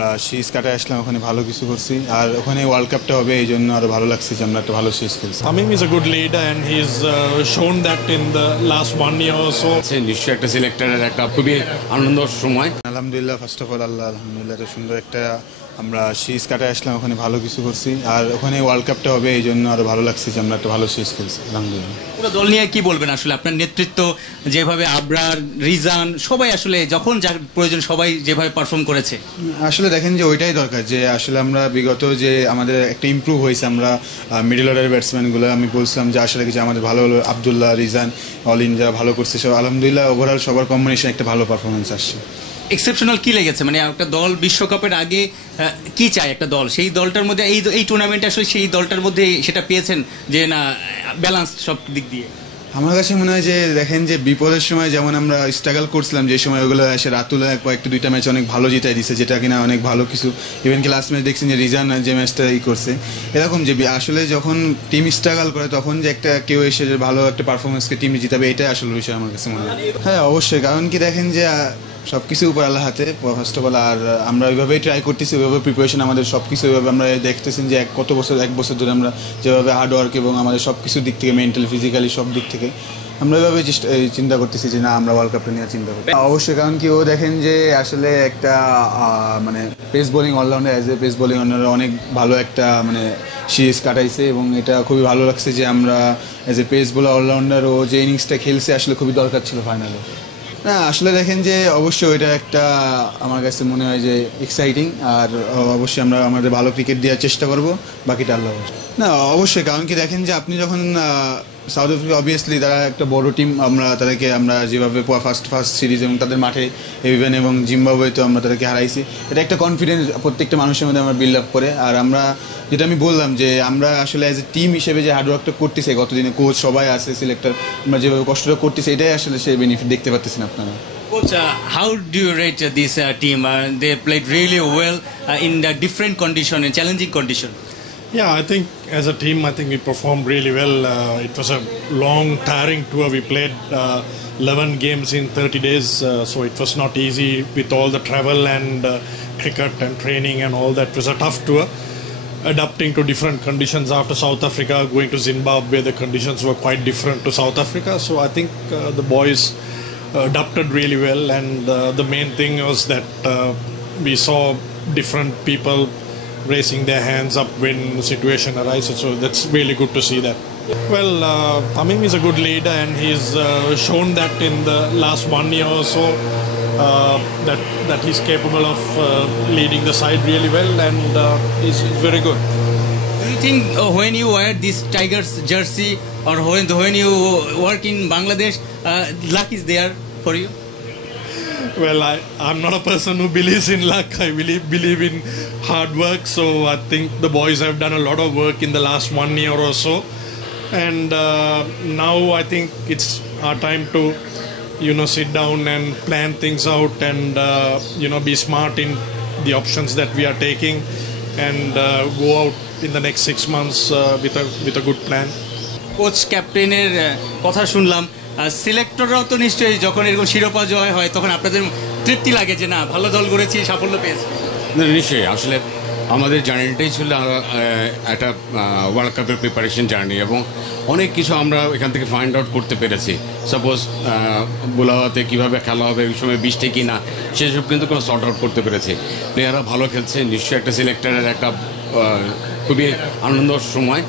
আমরা সিরিজ কাটায় আসলাম, ওখানে ভালো কিছু করছি, আর ওখানে ওয়ার্ল্ড কাপটা হবে, এই জন্য আরো ভালো লাগছে যে আমরা একটা ভালো সিরিজ খেলছি। Tamim is a good leader and he's shown that in the last 1 year or so. নিশ্চয়ই একটা সিলেক্টরের একটা খুবই আনন্দের সময়। আলহামদুলিল্লাহ, ফার্স্ট অফ অল আলহামদুলিল্লাহ, এত সুন্দর একটা আমরা সিরিজ কাটায় আসলাম, ওখানে ভালো কিছু করছি, আর ওখানে ওয়ার্ল্ড কাপটা হবে, এই জন্য আরো ভালো লাগছে যে আমরা একটা ভালো সিরিজ খেলছি। আলহামদুলিল্লাহ। পুরো দল নিয়ে কি বলবেন আসলে আপনার নেতৃত্ব, যেভাবে আবরার, রিজান সবাই আসলে যখন যার প্রয়োজন সবাই যেভাবে পারফর্ম করেছে? আসলে দেখেন যে ওইটাই দরকার, যে আসলে আমরা বিগত যে আমাদের একটা ইমপ্রুভ হয়েছে, আমরা মিডল অর্ডারের ব্যাটসম্যানগুলো আমি বলছিলাম যে আসলে কিছু আমাদের ভালো হলো, আবদুল্লাহ, রিজান, অল ইন্ডিয়া ভালো করছে সব, আলহামদুলিল্লাহ ওভারঅল সবার কম্বিনেশন একটা ভালো পারফরমেন্স আসছে। এক্সেপশনাল কি লেগেছে, মানে একটা দল বিশ্বকাপের আগে কি চায় একটা দল, সেই দলটার মধ্যে এই টুর্নামেন্টে আসলে সেই দলটার মধ্যে সেটা পেয়েছেন যে না ব্যালেন্স সব দিক দিয়ে? আমার কাছে মনে হয় যে দেখেন যে বিপদের সময় যেমন আমরা স্ট্রাগল করছিলাম, যে সময় ওগুলো এসে রাতুল কয়েকটা দুইটা ম্যাচ অনেক ভালো জিতাই দিচ্ছে, যেটা কিনা অনেক ভালো কিছু, ইভেন কি লাস্ট ম্যাচ দেখছেন যে রিজান যে ম্যাচটা করছে, এরকম যে আসলে যখন টিম স্ট্রাগল করে তখন যে একটা কেউ এসে যে ভালো একটা পারফরমেন্সকে টিম জিতাবে, এটাই আসলে বিষয় আমার কাছে মনে হয়। হ্যাঁ অবশ্যই, কারণ কি দেখেন যে সব কিছু উপর আল্লাহ হাতে ফার্স্ট অফ অল, আর আমরা ওইভাবেই ট্রাই করতেছি, ওইভাবে প্রিপারেশন আমাদের সব কিছু ওইভাবে আমরা দেখতেছেন যে এক বছর ধরে আমরা যেভাবে হার্ড ওয়ার্ক এবং আমাদের সব কিছু দিক থেকে মেন্টালি ফিজিক্যালি সব দিক থেকে আমরা ওইভাবে চিন্তা করতেছি যে না আমরা ওয়ার্ল্ড কাপটা নিয়ে চিন্তা করি। অবশ্যই, কারণ কি ও দেখেন যে আসলে একটা মানে pace bowling allrounder, as a pace bowling allrounder অনেক ভালো একটা মানে সিরিজ কাটাইছে, এবং এটা খুবই ভালো লাগছে যে আমরা as a pace bowler allrounder ও যে ইনিংসটা খেলছে আসলে খুবই দরকার ছিল ফাইনালে। না আসলে দেখেন যে অবশ্যই এটা একটা আমার কাছে মনে হয় যে এক্সাইটিং, আর অবশ্যই আমরা আমাদের ভালো ক্রিকেট দেওয়ার চেষ্টা করব, বাকিটা আল্লাহ। না অবশ্যই, কারণ কি দেখেন যে আপনি যখন সাউথ আফ্রিকা অবভিয়াসলি তারা একটা বড় টিম, তাদেরকে আমরা যেভাবে ফার্স্ট সিরিজ এবং তাদের মাঠে ইভেন এবং জিম্বাবুয়েতেও আমরা তাদেরকে হারাইছি, এটা একটা কনফিডেন্স প্রত্যেকটা মানুষের মধ্যে আমরা বিল্ড আপ করে। আর আমরা যেটা আমি বললাম যে আমরা আসলে অ্যাজ এ টিম হিসেবে যে হার্ডওয়ার্কটা করতেছি গতদিনে, কোচ সবাই আছে, সিলেক্টর, আমরা যেভাবে কষ্টটা করতেছি, এটাই আসলে সেই বেনিফিট দেখতে পাচ্ছেন আপনারা। Coach, how do you rate this team? They played really well in the different condition and challenging condition. Yeah, I think as a team, I think we performed really well. It was a long, tiring tour. We played 11 games in 30 days, so it was not easy with all the travel and cricket and training and all that. It was a tough tour. Adapting to different conditions after South Africa, going to Zimbabwe, the conditions were quite different to South Africa. So I think the boys adapted really well, and the main thing was that we saw different people raising their hands up when the situation arises. So that's really good to see that. Well, Tamim is a good leader and he's shown that in the last 1 year or so, that he's capable of leading the side really well, and he's very good. Do you think when you wear this Tigers jersey or when you work in Bangladesh, luck is there for you? Well, I'm not a person who believes in luck. I believe in hard work. So I think the boys have done a lot of work in the last 1 year or so. And now I think it's our time to, sit down and plan things out and, be smart in the options that we are taking and go out in the next 6 months with a good plan. Coach ক্যাপ্টেনের কথা শুনলাম, সিলেক্টররাও তো নিশ্চয়ই যখন এরকম শিরোপা জয় হয় তখন আপনাদের তৃপ্তি লাগে যে না ভালো দল গড়েছি, সাফল্য পেয়েছি? নিশ্চয়ই, আসলে আমাদের জার্নিটাই ছিল একটা ওয়ার্ল্ড কাপের প্রিপারেশন জার্নি, এবং অনেক কিছু আমরা এখান থেকে ফাইন্ড আউট করতে পেরেছি। সাপোজ বোলাওয়াতে কীভাবে খেলা হবে, ওই সময় বৃষ্টি কি না, সেসব কিন্তু কোনো সর্ট আউট করতে পেরেছি। প্লেয়াররা ভালো খেলছে, নিশ্চয়ই একটা সিলেক্টরের একটা খুবই আনন্দের সময়।